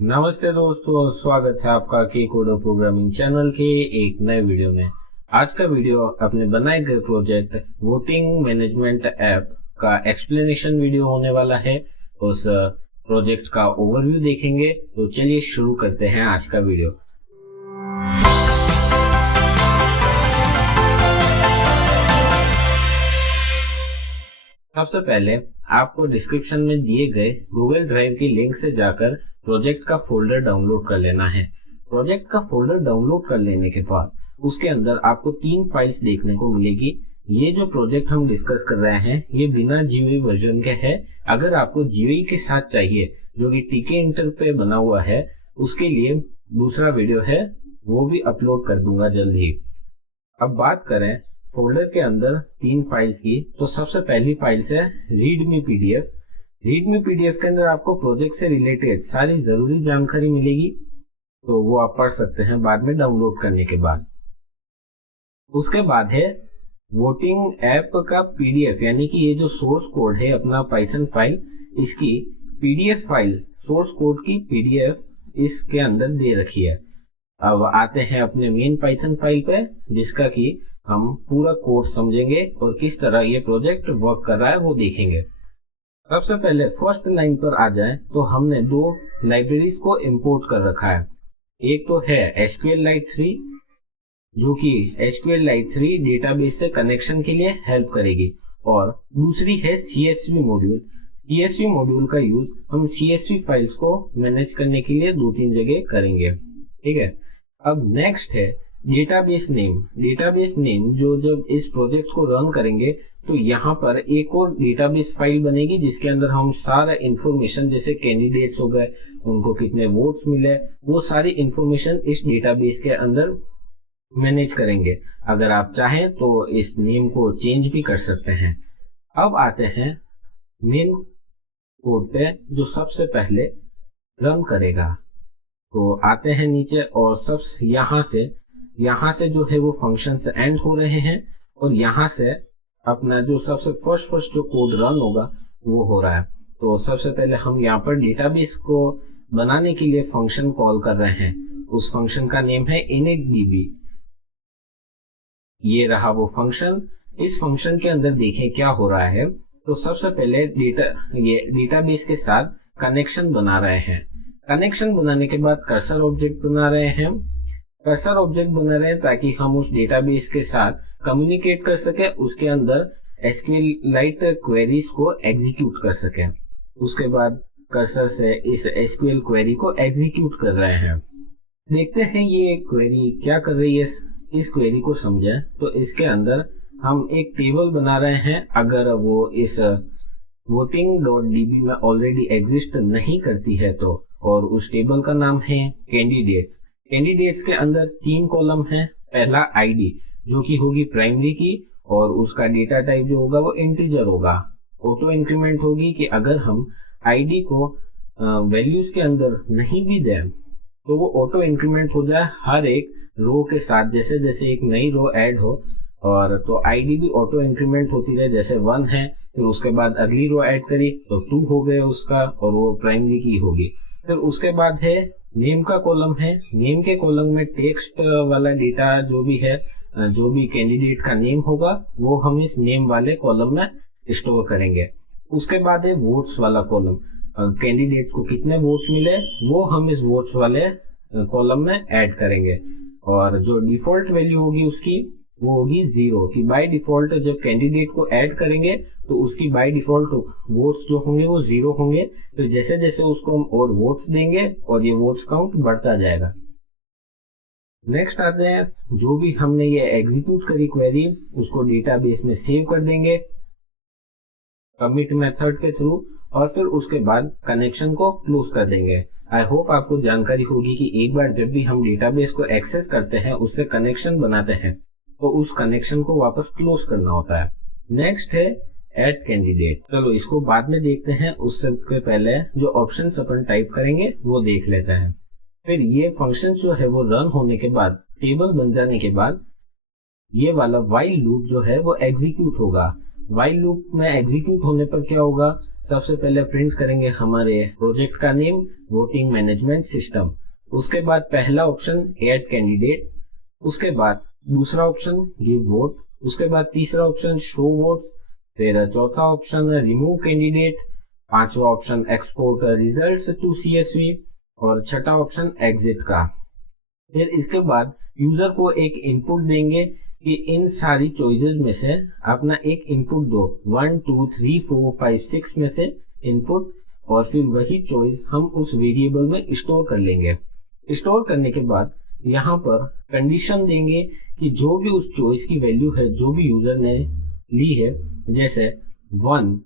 नमस्ते दोस्तों, स्वागत है आपका के कोडो प्रोग्रामिंग चैनल के एक नए वीडियो में। आज का वीडियो अपने बनाए गए प्रोजेक्ट वोटिंग मैनेजमेंट ऐप का एक्सप्लेनेशन वीडियो होने वाला है। उस प्रोजेक्ट का ओवरव्यू देखेंगे। तो चलिए शुरू करते हैं आज का वीडियो। सबसे पहले आपको डिस्क्रिप्शन में दिए गए गूगल ड्राइव की लिंक से जाकर प्रोजेक्ट का फोल्डर डाउनलोड कर लेना है। प्रोजेक्ट का फोल्डर डाउनलोड कर लेने के बाद उसके अंदर आपको 3 फाइल्स देखने को मिलेगी। ये जो प्रोजेक्ट हम डिस्कस कर रहे हैं ये बिना GUI वर्जन के है। अगर आपको GUI के साथ चाहिए जो कि TK इंटर पे बना हुआ है, उसके लिए दूसरा वीडियो है, वो भी अपलोड कर दूंगा जल्द ही। अब बात करें फोल्डर के अंदर 3 फाइल्स की, तो सबसे पहली फाइल है रीडमी पीडीएफ। रीडमी पीडीएफ के अंदर आपको प्रोजेक्ट से रिलेटेड सारी जरूरी जानकारी मिलेगी, तो वो आप पढ़ सकते हैं बाद में डाउनलोड करने के बाद। उसके बाद है वोटिंग ऐप का पीडीएफ, यानी कि ये जो सोर्स कोड है अपना पाइथन फाइल, इसकी पीडीएफ फाइल, सोर्स कोड की पीडीएफ इसके अंदर दे रखी है। अब आते हैं अपने मेन पाइथन फाइल पे, जिसका कि हम पूरा कोड समझेंगे और किस तरह ये प्रोजेक्ट वर्क कर रहा है वो देखेंगे। सबसे पहले फर्स्ट लाइन पर आ जाए तो हमने 2 लाइब्रेरीज को इंपोर्ट कर रखा है। एक तो है SQLite 3, जो कि SQLite 3 डेटाबेस से कनेक्शन के लिए हेल्प करेगी, और दूसरी है CSV मॉड्यूल। CSV मॉड्यूल का यूज हम CSV फाइल्स को मैनेज करने के लिए 2-3 जगह करेंगे। ठीक है। अब नेक्स्ट है डेटाबेस नेम। डेटाबेस नेम जो जब इस प्रोजेक्ट को रन करेंगे तो यहाँ पर एक और डेटाबेस फाइल बनेगी, जिसके अंदर हम सारा इंफॉर्मेशन, जैसे कैंडिडेट्स हो गए, उनको कितने वोट्स मिले, वो सारी इंफॉर्मेशन इस डेटाबेस के अंदर मैनेज करेंगे। अगर आप चाहें तो इस नेम को चेंज भी कर सकते हैं। अब आते हैं मेन कोड पे, जो सबसे पहले रन करेगा। तो आते हैं नीचे और सब यहाँ से जो है वो फंक्शंस एंड हो रहे हैं, और यहाँ से अपना जो सबसे फर्स्ट जो कोड रन होगा वो हो रहा है। तो सबसे पहले हम यहाँ पर डेटाबेस को बनाने के लिए फंक्शन कॉल कर रहे हैं। उस फंक्शन का नेम है initdb। ये रहा वो फंक्शन। इस फंक्शन के अंदर देखें क्या हो रहा है। तो सबसे पहले डेटाबेस के साथ कनेक्शन बना रहे हैं। कनेक्शन बनाने के बाद कर्सर ऑब्जेक्ट बना रहे हैं। कर्सर ऑब्जेक्ट बना रहे हैं ताकि हम उस डेटाबेस के साथ कम्युनिकेट कर सके, उसके अंदर SQLite क्वेरीज को एग्जीक्यूट कर सके। उसके बाद कर्सर से इस SQL क्वेरी को एग्जीक्यूट कर रहे हैं। देखते हैं ये क्वेरी क्या कर रही है। इस क्वेरी को समझें तो इसके अंदर हम एक टेबल बना रहे हैं। अगर वो इस voting.db में ऑलरेडी एग्जिस्ट नहीं करती है तो, और उस टेबल का नाम है कैंडिडेट्स। कैंडिडेट्स के अंदर 3 कॉलम है। पहला ID, जो कि होगी प्राइमरी की, और उसका डेटा टाइप जो होगा वो इंटीजर होगा। ऑटो इंक्रीमेंट होगी कि अगर हम ID को वैल्यूज के अंदर नहीं भी दें तो वो ऑटो इंक्रीमेंट हो जाए हर एक रो के साथ। जैसे जैसे एक नई रो ऐड हो, और तो ID भी ऑटो इंक्रीमेंट होती रहे। जैसे 1 है, फिर उसके बाद अगली रो ऐड करी तो 2 हो गए उसका, और वो प्राइमरी की होगी। फिर उसके बाद है नेम का कॉलम है। नेम के कॉलम में टेक्स्ट वाला डेटा जो भी है, जो भी कैंडिडेट का नेम होगा वो हम इस नेम वाले कॉलम में स्टोर करेंगे। उसके बाद है वोट्स वाला कॉलम। कैंडिडेट्स को कितने वोट मिले वो हम इस वोट्स वाले कॉलम में ऐड करेंगे, और जो डिफॉल्ट वैल्यू होगी उसकी वो होगी 0, कि बाय डिफॉल्ट जब कैंडिडेट को ऐड करेंगे तो उसकी बाय डिफॉल्ट वोट्स जो होंगे वो 0 होंगे। तो जैसे जैसे उसको हम और वोट्स देंगे और ये वोट्स काउंट बढ़ता जाएगा। नेक्स्ट आते हैं, जो भी हमने ये एग्जीक्यूट करी क्वेरी उसको डेटाबेस में सेव कर देंगे कमिट मेथड के थ्रू, और फिर उसके बाद कनेक्शन को क्लोज कर देंगे। आई होप आपको जानकारी होगी कि एक बार जब भी हम डेटाबेस को एक्सेस करते हैं, उससे कनेक्शन बनाते हैं, तो उस कनेक्शन को वापस क्लोज करना होता है। नेक्स्ट है ऐड कैंडिडेट। चलो इसको बाद में देखते हैं, उससे पहले जो ऑप्शंस अपन टाइप करेंगे वो देख लेते हैं। फिर ये फंक्शन जो है वो रन होने के बाद, टेबल बन जाने के बाद, ये वाला व्हाइल लूप जो है वो एग्जीक्यूट होगा। व्हाइल लूप में एग्जीक्यूट होने पर क्या होगा, सबसे पहले प्रिंट करेंगे हमारे प्रोजेक्ट का नेम, वोटिंग मैनेजमेंट सिस्टम। उसके बाद पहला ऑप्शन ऐड कैंडिडेट, उसके बाद दूसरा ऑप्शन गिव वोट, उसके बाद तीसरा ऑप्शन शो वोट्स, फिर चौथा ऑप्शन रिमूव कैंडिडेट, पांचवा option export results to CSV और छठा ऑप्शन एग्जिट का। फिर इसके बाद यूजर को एक इनपुट देंगे कि इन सारी चॉइसेस में से अपना एक इनपुट दो, 1 2 3 4 5 6 में से इनपुट, और फिर वही चॉइस हम उस वेरिएबल में स्टोर कर लेंगे। स्टोर करने के बाद यहाँ पर कंडीशन देंगे कि जो भी उस चॉइस की वैल्यू है जो भी यूजर ने ली है, जैसे 1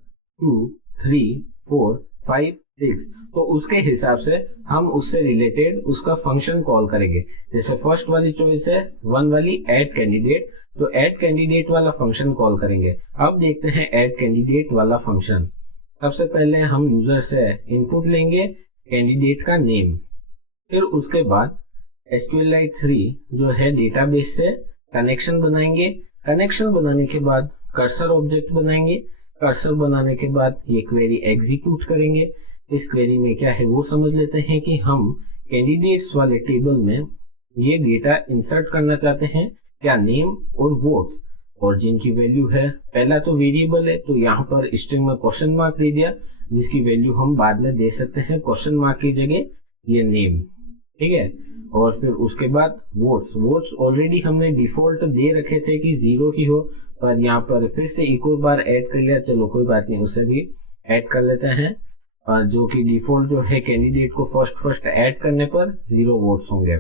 2 3 4 5 6, तो उसके हिसाब से हम उससे रिलेटेड उसका फंक्शन कॉल करेंगे। जैसे फर्स्ट वाली चॉइस है 1 वाली ऐड कैंडिडेट, तो ऐड कैंडिडेट वाला फंक्शन कॉल करेंगे। अब देखते हैं ऐड कैंडिडेट वाला फंक्शन। सबसे पहले हम यूजर से इनपुट लेंगे कैंडिडेट का नेम, फिर उसके बाद SQLite 3 जो है डेटाबेस से कनेक्शन बनाएंगे। कनेक्शन बनाने के बाद कर्सर ऑब्जेक्ट बनाएंगे। कर्सर बनाने के बाद ये क्वेरी एग्जीक्यूट करेंगे। इस क्वेरी में क्या है वो समझ लेते हैं कि हम कैंडिडेट्स वाले टेबल में ये डेटा इंसर्ट करना चाहते हैं, क्या नेम और वोट्स, और जिनकी वैल्यू है, पहला तो वेरिएबल है तो यहाँ पर स्ट्रिंग में क्वेश्चन मार्क दे दिया, जिसकी वैल्यू हम बाद में दे सकते हैं क्वेश्चन मार्क की जगह ये नेम, ठीक है। और फिर उसके बाद वोट्स ऑलरेडी हमने डिफॉल्ट दे रखे थे कि 0 ही हो, पर यहाँ पर फिर से एक और बार ऐड कर लिया, चलो कोई बात नहीं, उसे भी ऐड कर लेते हैं। और जो कि डिफॉल्ट जो है कैंडिडेट को फर्स्ट ऐड करने पर 0 वोट्स होंगे।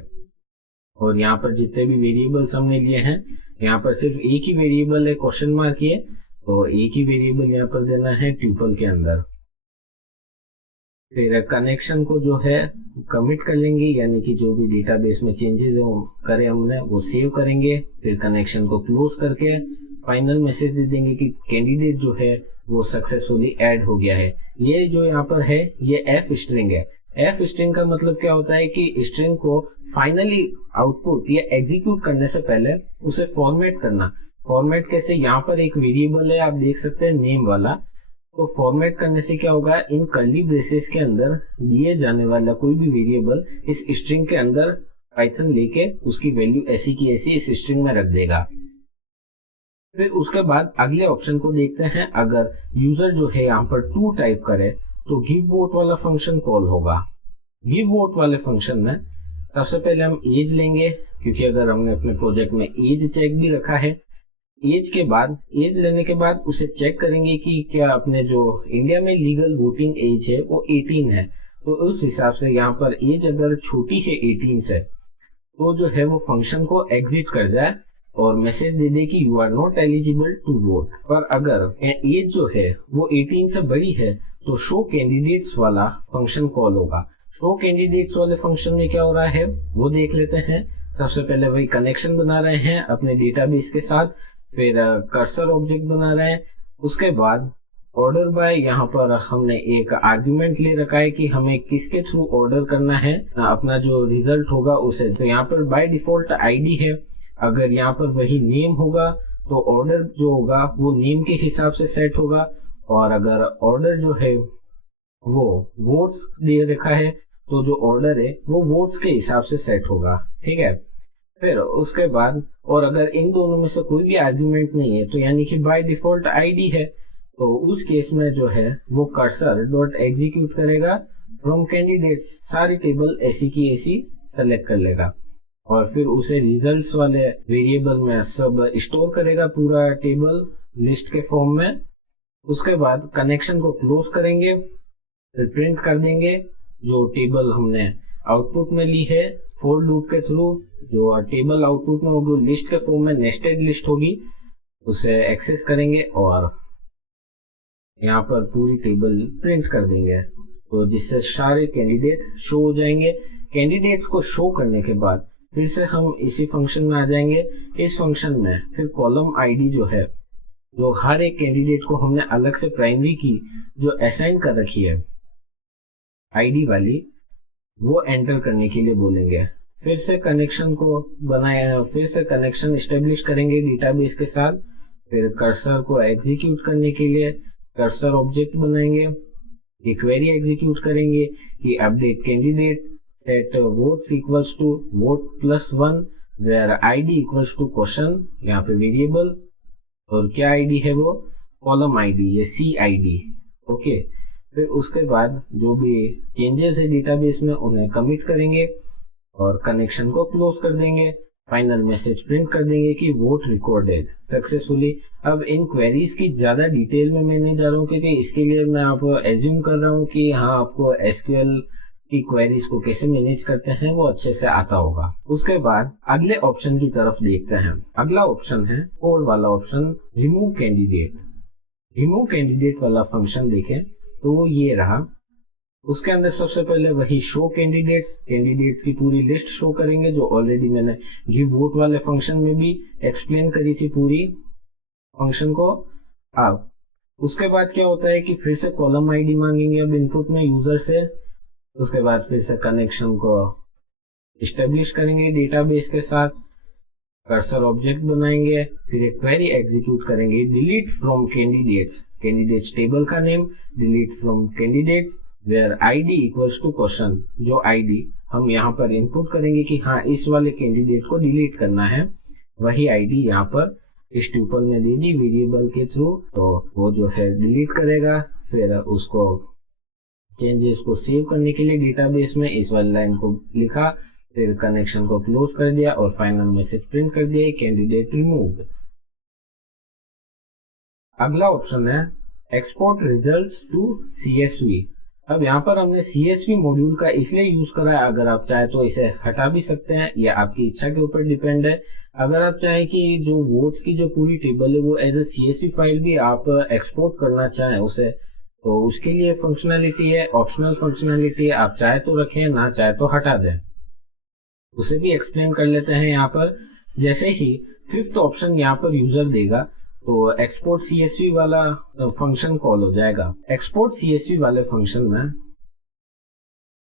और यहाँ पर जितने भी वेरिएबल्स हमने लिए हैं, यहाँ पर सिर्फ एक ही वेरिएबल है क्वेश्चन मार्क ये, तो एक ही वेरिएबल यहाँ पर देना है ट्यूपल के अंदर। फिर कनेक्शन को जो है कमिट कर लेंगे, यानी कि जो भी डेटाबेस में चेंजेस करे हमने वो सेव करेंगे। फिर कनेक्शन को क्लोज करके फाइनल मैसेज दे देंगे कि कैंडिडेट जो है वो सक्सेसफुली ऐड हो गया है। ये जो यहाँ पर है ये एफ स्ट्रिंग है। एफ स्ट्रिंग का मतलब क्या होता है कि स्ट्रिंग को फाइनली आउटपुट या एग्जीक्यूट करने से पहले उसे फॉर्मेट करना। फॉर्मेट कैसे, यहाँ पर एक वेरिएबल है आप देख सकते हैं नेम वाला, तो फॉर्मेट करने से क्या होगा, इन कर्ली ब्रेसेस के अंदर दिए जाने वाला कोई भी वेरिएबल इस स्ट्रिंग के अंदर पाइथन लेके उसकी वैल्यू ऐसी की ऐसी इस स्ट्रिंग में रख देगा। फिर उसके बाद अगले ऑप्शन को देखते हैं। अगर यूजर जो है यहाँ पर 2 टाइप करे तो गिव वोट वाला फंक्शन कॉल होगा। गिव वोट वाले फंक्शन में सबसे पहले हम एज लेंगे, क्योंकि अगर हमने अपने प्रोजेक्ट में एज चेक भी रखा है। एज लेने के बाद उसे चेक करेंगे कि क्या अपने जो इंडिया में लीगल वोटिंग एज है वो 18 है, तो उस हिसाब से यहाँ पर एज अगर छोटी है 18 से, तो जो है वो फंक्शन को एग्जिट कर जाए और मैसेज दे दे कि you are not eligible to vote. पर अगर एज जो है वो 18 से बड़ी है तो शो कैंडिडेट्स वाला फंक्शन कॉल होगा। शो कैंडिडेट्स वाले फंक्शन में क्या हो रहा है वो देख लेते हैं। सबसे पहले वही कनेक्शन बना रहे हैं अपने डेटाबेस के साथ, फिर कर्सर ऑब्जेक्ट बना रहे हैं। उसके बाद ऑर्डर बाय, यहाँ पर हमने एक आर्ग्यूमेंट ले रखा है कि हमें किसके थ्रू ऑर्डर करना है अपना जो रिजल्ट होगा उसे। तो यहाँ पर बाय डिफॉल्ट आईडी है, अगर यहाँ पर वही नेम होगा तो ऑर्डर जो होगा वो नेम के हिसाब से सेट होगा, और अगर ऑर्डर जो है वो वोट्स दे रखा है तो जो ऑर्डर है वो वोट्स के हिसाब से सेट होगा, ठीक है। फिर उसके बाद, और अगर इन दोनों में से कोई भी आर्ग्यूमेंट नहीं है तो यानी कि बाय डिफॉल्ट आईडी है, तो उस केस में जो है वो कर्सर डॉट एग्जीक्यूट करेगा फ्रॉम कैंडिडेट्स, सारी टेबल ऐसी की ऐसी सेलेक्ट कर लेगा और फिर उसे रिजल्ट्स वाले वेरिएबल में सब स्टोर करेगा पूरा टेबल लिस्ट के फॉर्म में। उसके बाद कनेक्शन को क्लोज करेंगे, फिर प्रिंट कर देंगे जो टेबल हमने आउटपुट में ली है फॉर लूप के थ्रू। जो टेबल आउटपुट में होगी लिस्ट के फॉर्म में नेस्टेड लिस्ट होगी, उसे एक्सेस करेंगे और यहाँ पर पूरी टेबल प्रिंट कर देंगे, तो जिससे सारे कैंडिडेट शो हो जाएंगे। कैंडिडेट्स को शो करने के बाद फिर से हम इसी फंक्शन में आ जाएंगे। इस फंक्शन में फिर कॉलम आईडी जो है, जो हर एक कैंडिडेट को हमने अलग से प्राइमरी की जो असाइन कर रखी है आईडी वाली, वो एंटर करने के लिए बोलेंगे। फिर से कनेक्शन को बनाया, फिर से कनेक्शन एस्टेब्लिश करेंगे डेटाबेस के साथ। फिर कर्सर को एग्जीक्यूट करने के लिए कर्सर ऑब्जेक्ट बनाएंगे, ये क्वेरी एग्जीक्यूट करेंगे कि update candidate set votes equals to vote plus 1 where ID equals to question, यहाँ पे वेरिएबल, और क्या आईडी है वो कॉलम आईडी, ये सी आईडी। ओके, फिर उसके बाद जो भी चेंजेस है डेटाबेस में उन्हें कमिट करेंगे और कनेक्शन को क्लोज कर देंगे। फाइनल मैसेज प्रिंट कर देंगे कि वोट रिकॉर्डेड सक्सेसफुली। अब इन क्वेरीज की ज्यादा डिटेल में मैं नहीं जा रहा हूँ, क्योंकि इसके लिए मैं आपको एज्यूम कर रहा हूँ कि हाँ, आपको एसक्यूएल की क्वेरीज को कैसे मैनेज करते हैं वो अच्छे से आता होगा। उसके बाद अगले ऑप्शन की तरफ देखते हैं। अगला ऑप्शन है कोड वाला option, remove candidate. Remove candidate वाला फंक्शन देखें तो ये रहा। उसके अंदर सबसे पहले वही शो कैंडिडेट्स की पूरी लिस्ट शो करेंगे, जो ऑलरेडी मैंने गिव वोट वाले फंक्शन में भी एक्सप्लेन करी थी पूरी फंक्शन को। अब उसके बाद क्या होता है कि फिर से कॉलम आईडी मांगेंगे अब इनपुट में यूजर से। उसके बाद फिर से कनेक्शन को इस्टेब्लिश करेंगे डेटाबेस के साथ, कर्सर ऑब्जेक्ट बनाएंगे, फिर एक क्वेरी एग्जीक्यूट करेंगे, डिलीट फ्रॉम कैंडिडेट्स टेबल का name, delete from candidates where ID equals to question. जो आईडी हम यहाँ पर इनपुट करेंगे कि हाँ, इस वाले कैंडिडेट को डिलीट करना है, वही आईडी यहाँ पर इस ट्यूपल में दे दी वेरिएबल के थ्रू, तो वो जो है डिलीट करेगा। फिर उसको चेंजेस को सेव करने के लिए डेटाबेस में इस वाली लाइन को लिखा, फिर कनेक्शन को क्लोज कर दिया और फाइनल मैसेज प्रिंट कर दिया, कैंडिडेट रिमूव्ड। अगला ऑप्शन है एक्सपोर्ट रिजल्ट्स टू सीएसवी। अब यहाँ पर हमने सीएसवी मॉड्यूल का इसलिए यूज करा है, अगर आप चाहे तो इसे हटा भी सकते हैं, ये आपकी इच्छा के ऊपर डिपेंड है। अगर आप चाहें कि जो वोट्स की जो पूरी टेबल है वो एज ए सीएसवी फाइल भी आप एक्सपोर्ट करना चाहें उसे, तो उसके लिए फंक्शनैलिटी है, ऑप्शनल फंक्शनैलिटी है, आप चाहे तो रखें, ना चाहे तो हटा दें। उसे भी एक्सप्लेन कर लेते हैं यहाँ पर। जैसे ही फिफ्थ ऑप्शन यहाँ पर यूजर देगा तो एक्सपोर्ट सीएसवी वाला फंक्शन कॉल हो जाएगा। एक्सपोर्ट सीएसवी वाले फंक्शन में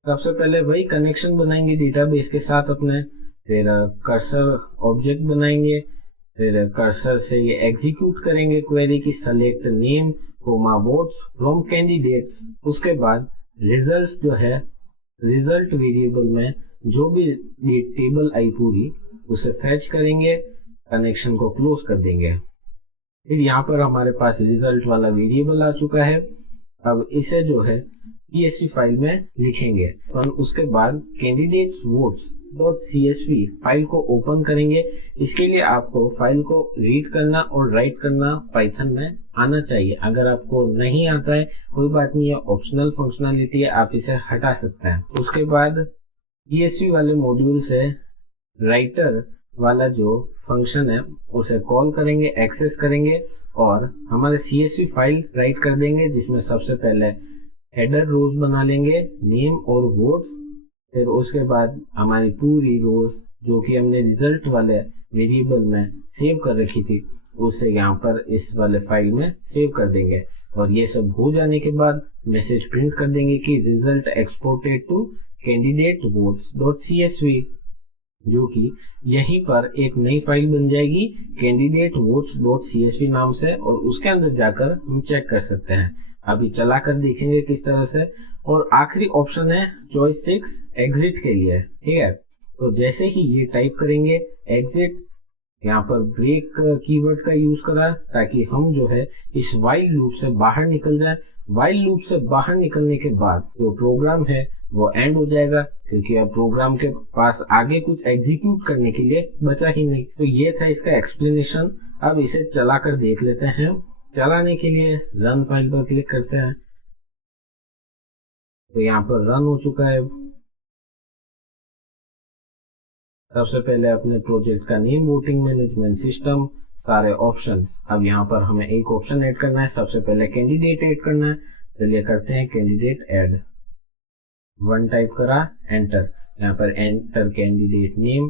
सबसे पहले वही कनेक्शन बनाएंगे डेटाबेस के साथ अपने, फिर कर्सर ऑब्जेक्ट बनाएंगे, फिर कर्सर से ये एग्जीक्यूट करेंगे क्वेरी की select name comma votes from candidates. उसके बाद रिजल्ट्स जो है, रिजल्ट वेरिएबल में जो भी टेबल आई पूरी उसे फेच करेंगे, कनेक्शन को क्लोज कर देंगे। फिर यहाँ पर हमारे पास रिजल्ट वाला वेरिएबल आ चुका है। अब इसे जो है CSV फाइल में लिखेंगे और उसके बाद candidates votes dot CSV file को ओपन करेंगे। इसके लिए आपको फाइल को रीड करना और राइट करना पाइथन में आना चाहिए। अगर आपको नहीं आता है कोई बात नहीं है, ऑप्शनल फंक्शनलिटी है, आप इसे हटा सकते हैं। उसके बाद CSV वाले मॉड्यूल से राइटर वाला जो फंक्शन है उसे कॉल करेंगे, एक्सेस करेंगे और हमारे CSV फाइल राइट कर देंगे, जिसमें सबसे पहले हेडर रोज बना लेंगे, नेम और वोट्स। फिर उसके बाद हमारी पूरी रोज जो कि हमने रिजल्ट वाले वेरिएबल में सेव कर रखी थी उसे यहाँ पर इस वाले फाइल में सेव कर देंगे। और ये सब हो जाने के बाद मैसेज प्रिंट कर देंगे कि result exported to candidate votes dot CSV, जो कि यहीं पर एक नई फाइल बन जाएगी कैंडिडेट वोट्स डॉट CSV नाम से, और उसके अंदर जाकर हम चेक कर सकते हैं। अभी चलाकर देखेंगे किस तरह से। और आखिरी ऑप्शन है चॉइस 6 एग्जिट के लिए, ठीक है। तो जैसे ही ये टाइप करेंगे एग्जिट, यहाँ पर ब्रेक कीवर्ड का यूज करा ताकि हम जो है इस वाइल लूप से बाहर निकल जाए। वाइल लूप से बाहर निकलने के बाद जो प्रोग्राम है वो एंड हो जाएगा, क्योंकि अब प्रोग्राम के पास आगे कुछ एग्जीक्यूट करने के लिए बचा ही नहीं। तो ये था इसका एक्सप्लेनेशन। अब इसे चला कर देख लेते हैं। चलाने के लिए रन फाइल पर क्लिक करते हैं, तो यहाँ पर रन हो चुका है। सबसे पहले अपने प्रोजेक्ट का नेम, वोटिंग मैनेजमेंट सिस्टम, सारे ऑप्शंस। अब यहाँ पर हमें एक ऑप्शन ऐड करना है, सबसे पहले कैंडिडेट ऐड करना है। चलिए करते हैं कैंडिडेट ऐड। 1 टाइप करा, एंटर। यहाँ पर एंटर कैंडिडेट नेम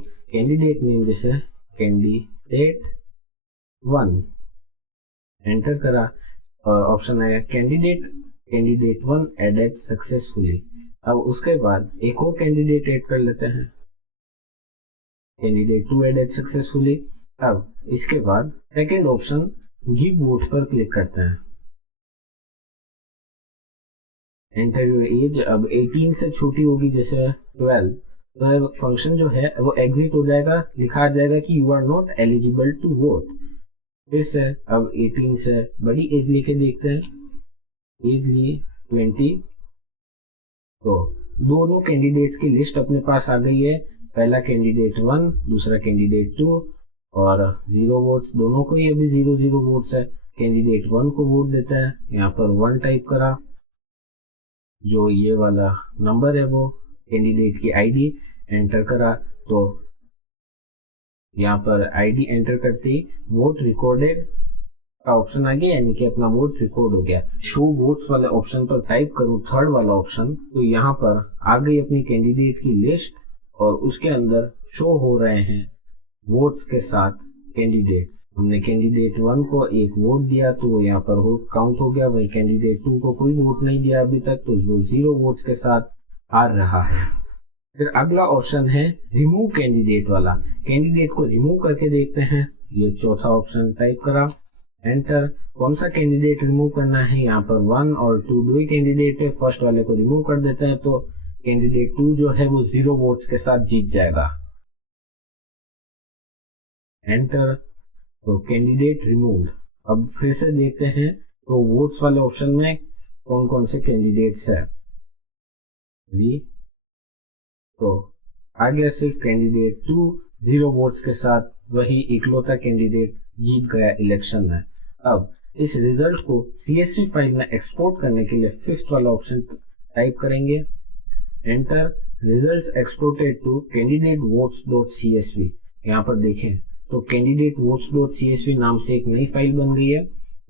जैसे कैंडिडेट 1 एंटर करा और ऑप्शन आया कैंडिडेट 1 एडेड सक्सेसफुली। अब उसके बाद एक और कैंडिडेट ऐड कर लेते हैं, कैंडिडेट 2 एडेड सक्सेसफुली। अब इसके बाद सेकेंड ऑप्शन गिव वोट पर क्लिक करते हैं। एंटर योर एज, अब 18 से छोटी होगी जैसे 12, तो फंक्शन जो है वो एग्जिट हो जाएगा, लिखा आ जाएगा कि you are not eligible to vote. फिर से अब 18 से बड़ी एज लेके देखते हैं, एज ली 20, तो दोनों कैंडिडेट्स की लिस्ट अपने पास आ गई है, पहला कैंडिडेट 1, दूसरा कैंडिडेट 2, और 0 वोट्स, दोनों को ही अभी 0 वोट्स है। कैंडिडेट 1 को वोट देते हैं, यहाँ पर 1 टाइप करा, जो ये वाला नंबर है वो कैंडिडेट की आईडी एंटर करा, तो यहाँ पर आईडी एंटर करते ही वोट रिकॉर्डेड का ऑप्शन आ गया, यानी कि अपना वोट रिकॉर्ड हो गया। शो वोट्स वाले ऑप्शन पर टाइप करूं थर्ड वाला ऑप्शन, तो यहाँ पर आ गई अपनी कैंडिडेट की लिस्ट और उसके अंदर शो हो रहे हैं वोट्स के साथ कैंडिडेट। हमने कैंडिडेट 1 को एक वोट दिया तो वो यहाँ पर काउंट हो गया, वही कैंडिडेट 2 को कोई वोट नहीं दिया अभी तक, तो वो 0 वोट्स के साथ आ रहा है। फिर अगला ऑप्शन है रिमूव कैंडिडेट वाला, कैंडिडेट को रिमूव करके देखते हैं, ये चौथा ऑप्शन टाइप करा, एंटर। कौन सा कैंडिडेट रिमूव करना है, यहाँ पर 1 और 2 दो ही कैंडिडेट है, फर्स्ट वाले को रिमूव कर देते हैं, तो कैंडिडेट 2 जो है वो 0 वोट्स के साथ जीत जाएगा, एंटर। तो कैंडिडेट रिमूव्ड। अब फिर से देखते हैं तो वोट्स वाले ऑप्शन में कौन कौन से कैंडिडेट्स है, तो आ गया सिर्फ कैंडिडेट 2 0 वोट्स के साथ, वही इकलौता कैंडिडेट जीत गया इलेक्शन में। अब इस रिजल्ट को CSV फाइल में एक्सपोर्ट करने के लिए फिफ्थ वाला ऑप्शन टाइप करेंगे, enter. Results exported to candidate votes dot CSV, यहाँ पर देखें तो कैंडिडेट वोट्स डॉट CSV नाम से एक नई फाइल बन गई है,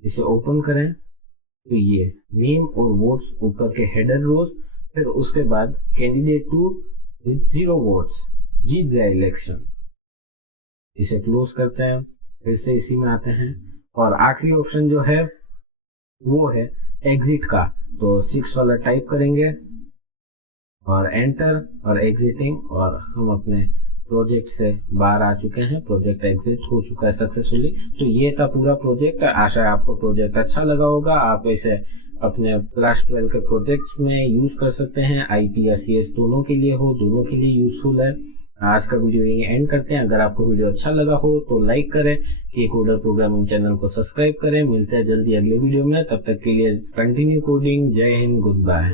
इसे ओपन करें तो ये नेम और वोट्स ऊपर के हेडर रोज, फिर उसके बाद कैंडिडेट 2 विद 0 वोट्स जीत गया इलेक्शन, इसे क्लोज करते हैं, फिर से इसी में आते हैं और आखिरी ऑप्शन जो है वो है एग्जिट का, तो 6 वाला टाइप करेंगे और एंटर और एग्जिटिंग, और हम अपने प्रोजेक्ट से बाहर आ चुके हैं, प्रोजेक्ट एग्जिट हो चुका है सक्सेसफुली। तो ये था पूरा प्रोजेक्ट, आशा है आपको प्रोजेक्ट अच्छा लगा होगा, आप इसे अपने क्लास 12 के प्रोजेक्ट्स में यूज कर सकते हैं, IP या CS दोनों के लिए हो, दोनों के लिए यूजफुल है। आज का वीडियो यही एंड करते हैं, अगर आपको वीडियो अच्छा लगा हो तो लाइक करें, कोडर प्रोग्रामिंग चैनल को सब्सक्राइब करें, मिलते हैं जल्दी अगले वीडियो में, तब तक के लिए कंटिन्यू कोडिंग, जय हिंद, गुड बाय।